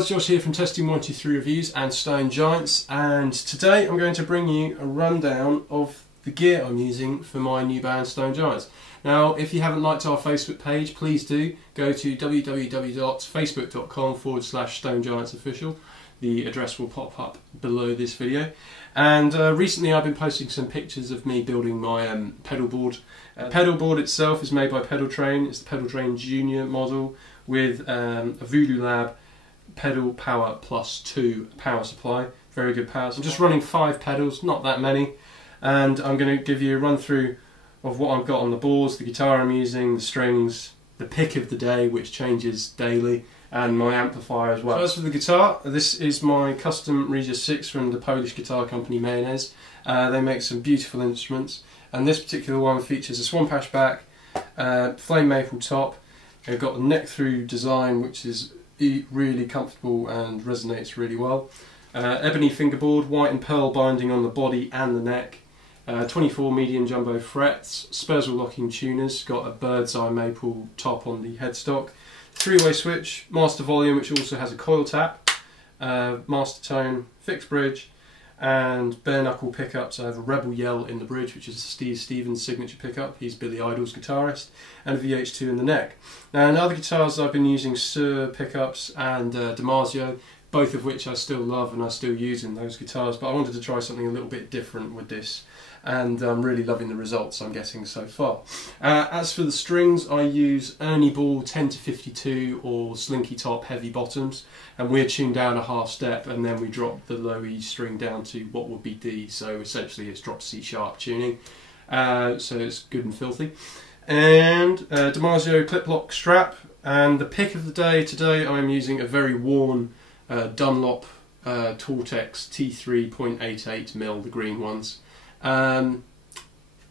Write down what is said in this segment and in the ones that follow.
guys, Josh here from Testing123 Reviews and Stone Giants, and today I'm going to bring you a rundown of the gear I'm using for my new band Stone Giants. Now, if you haven't liked our Facebook page, please do go to www.facebook.com/StoneGiantsOfficial. The address will pop up below this video. And recently I've been posting some pictures of me building my pedal board. Pedal board itself is made by Pedal Train. It's the Pedal Train Junior model with a Voodoo Lab pedal power plus 2 power supply. Very good power. So I'm just running 5 pedals, not that many. And I'm going to give you a run through of what I've got on the boards, the guitar I'm using, the strings, the pick of the day which changes daily, and my amplifier as well. So as for the guitar, this is my custom Regis 6 from the Polish guitar company Mayones. They make some beautiful instruments, and this particular one features a swamp ash back, flame maple top. I've got the neck through design which is really comfortable and resonates really well. Ebony fingerboard, white and pearl binding on the body and the neck. 24 medium jumbo frets, Spurzwell locking tuners, got a bird's eye maple top on the headstock. 3-way switch, master volume which also has a coil tap, master tone, fixed bridge, and bare knuckle pickups. I have a Rebel Yell in the bridge, which is Steve Stevens' signature pickup. He's Billy Idol's guitarist, and a VH2 in the neck. Now in other guitars I've been using Sur pickups and Damasio, both of which I still love and I still use in those guitars, but I wanted to try something a little bit different with this, and I'm really loving the results I'm getting so far. As for the strings, I use Ernie ball 10 to 52 or Slinky top heavy bottoms, and we're tuned down a half step and then we drop the low E string down to what would be D, so essentially it's drop C sharp tuning, so it's good and filthy. And Damasio clip lock strap, and the pick of the day today I'm using a very worn Dunlop Tortex T3.88mm, the green ones.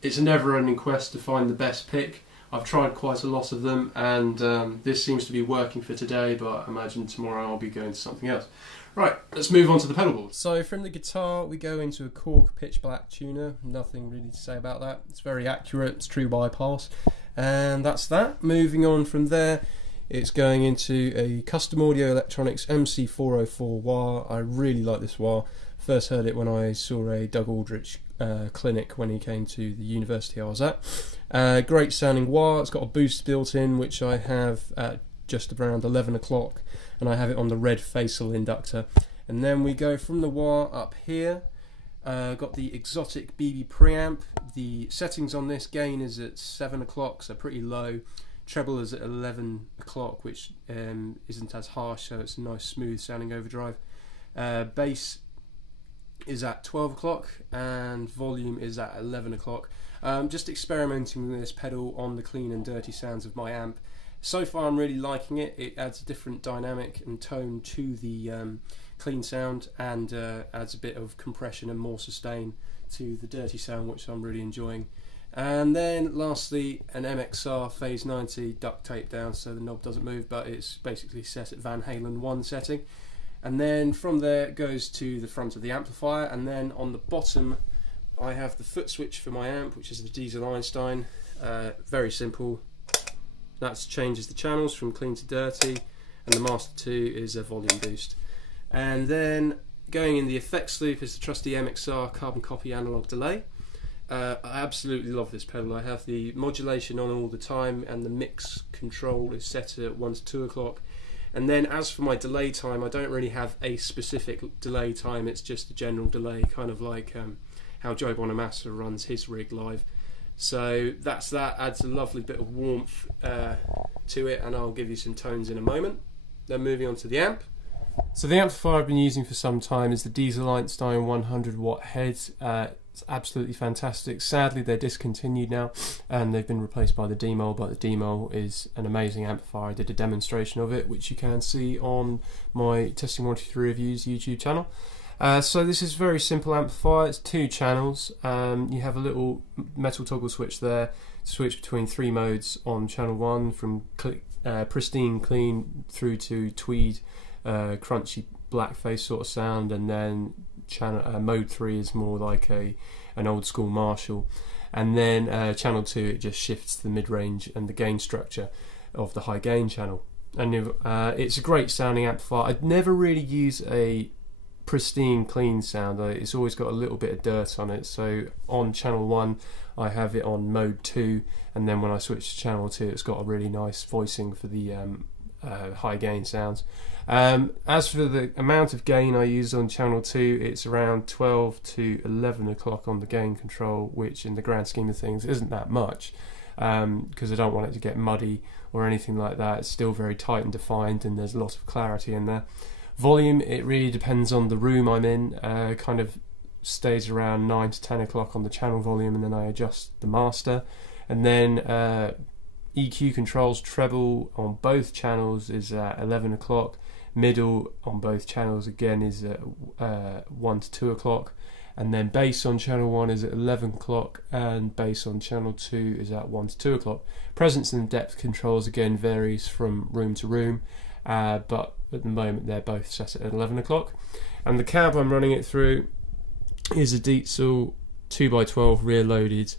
It's a never-ending quest to find the best pick. I've tried quite a lot of them, and this seems to be working for today, but I imagine tomorrow I'll be going to something else. Right, let's move on to the pedal board. So from the guitar we go into a Korg pitch black tuner. Nothing really to say about that. It's very accurate, it's true bypass, and that's that. Moving on from there, it's going into a Custom Audio Electronics MC404 wah. I really like this wah. First heard it when I saw a Doug Aldrich clinic when he came to the university I was at. Great sounding wah. It's got a boost built in which I have at just around 11 o'clock, and I have it on the red facial inductor. And then we go from the wah up here. Got the Xotic BB preamp. The settings on this, gain is at 7 o'clock, so pretty low. Treble is at 11 o'clock, which isn't as harsh, so it's a nice smooth sounding overdrive. Bass is at 12 o'clock and volume is at 11 o'clock. Just experimenting with this pedal on the clean and dirty sounds of my amp. So far I'm really liking it. It adds a different dynamic and tone to the clean sound, and adds a bit of compression and more sustain to the dirty sound, which I'm really enjoying. And then lastly, an MXR Phase 90 duct tape down so the knob doesn't move, but it's basically set at Van Halen 1 setting. And then from there it goes to the front of the amplifier, and then on the bottom I have the foot switch for my amp, which is the Diezel Einstein. Very simple. That changes the channels from clean to dirty, and the Master 2 is a volume boost. And then going in the effects loop is the trusty MXR carbon copy analog delay. I absolutely love this pedal. I have the modulation on all the time, and the mix control is set at 1 to 2 o'clock. And then as for my delay time, I don't really have a specific delay time, it's just a general delay, kind of like how Joe Bonamassa runs his rig live. So that's that, adds a lovely bit of warmth to it, and I'll give you some tones in a moment. Then moving on to the amp. So the amplifier I've been using for some time is the Diezel Einstein 100 watt head. It's absolutely fantastic. Sadly they're discontinued now and they've been replaced by the Diezel, but the Diezel is an amazing amplifier. I did a demonstration of it which you can see on my Testing123 Reviews YouTube channel. So this is a very simple amplifier. It's 2 channels. You have a little metal toggle switch there to switch between 3 modes on channel 1, from pristine clean through to tweed crunchy blackface sort of sound, and then mode 3 is more like an old school Marshall, and then channel 2 it just shifts the mid-range and the gain structure of the high gain channel. it's a great sounding amplifier. I'd never really use a pristine clean sound. It's always got a little bit of dirt on it. So on channel 1 I have it on mode 2, and then when I switch to channel 2 it's got a really nice voicing for the high gain sounds. As for the amount of gain I use on channel 2, it's around 12 to 11 o'clock on the gain control, which in the grand scheme of things isn't that much, because I don't want it to get muddy or anything like that. It's still very tight and defined, and there's a lot of clarity in there. Volume, it really depends on the room I'm in. Kind of stays around 9 to 10 o'clock on the channel volume, and then I adjust the master. And then EQ controls, treble on both channels is at 11 o'clock. Middle on both channels again is at 1 to 2 o'clock. And then bass on channel 1 is at 11 o'clock, and bass on channel 2 is at 1 to 2 o'clock. Presence and depth controls again varies from room to room, but at the moment they're both set at 11 o'clock. And the cab I'm running it through is a Diezel 2x12 rear loaded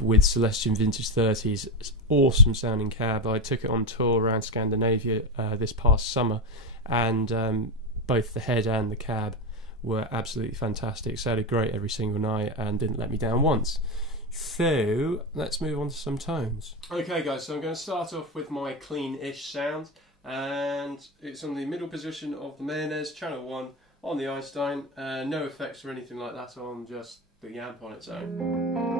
with Celestion Vintage 30s. It's awesome sounding cab. I took it on tour around Scandinavia this past summer, and both the head and the cab were absolutely fantastic. Sounded great every single night and didn't let me down once. So let's move on to some tones. Okay guys, so I'm going to start off with my clean-ish sound, and it's on the middle position of the Mayones, channel 1 on the Einstein. No effects or anything like that on, just the amp on its own.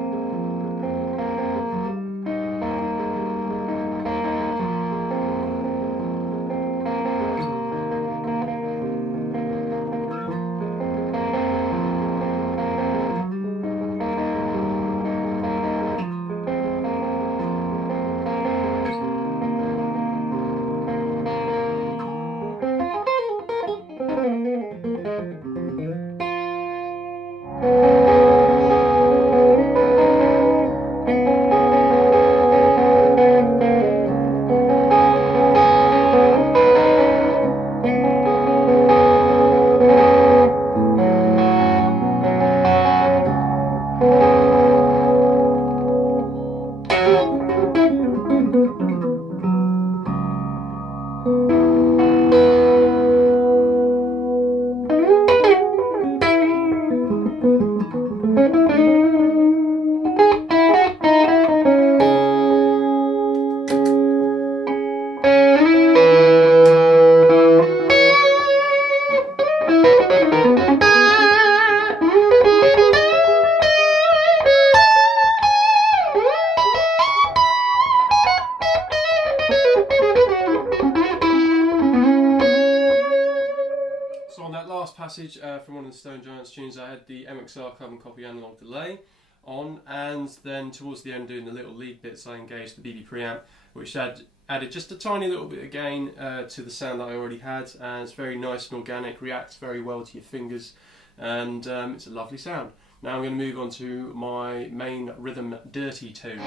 Passage from one of the Stone Giants tunes, I had the MXR carbon copy analog delay on, and then towards the end, doing the little lead bits, I engaged the BB preamp, which added just a tiny little bit of gain to the sound that I already had, and it's very nice and organic, reacts very well to your fingers, and it's a lovely sound. Now I'm going to move on to my main rhythm dirty tone.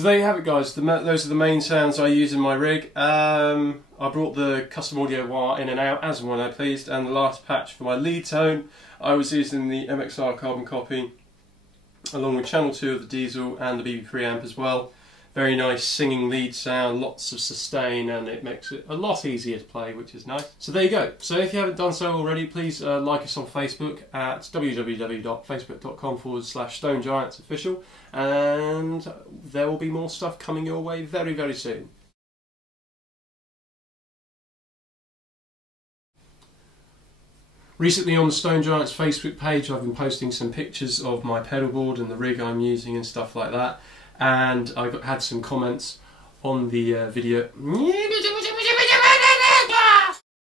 So there you have it, guys. Those are the main sounds I use in my rig. I brought the custom audio wire in and out as and when I pleased, and the last patch for my lead tone I was using the MXR carbon copy along with channel 2 of the Diezel and the BB preamp as well. Very nice singing lead sound, lots of sustain, and it makes it a lot easier to play, which is nice. So there you go. So if you haven't done so already, please like us on Facebook at www.facebook.com/StoneGiantsOfficial, and there will be more stuff coming your way very, very soon. Recently on the Stone Giants Facebook page I've been posting some pictures of my pedal board and the rig I'm using and stuff like that, and I had some comments on the video.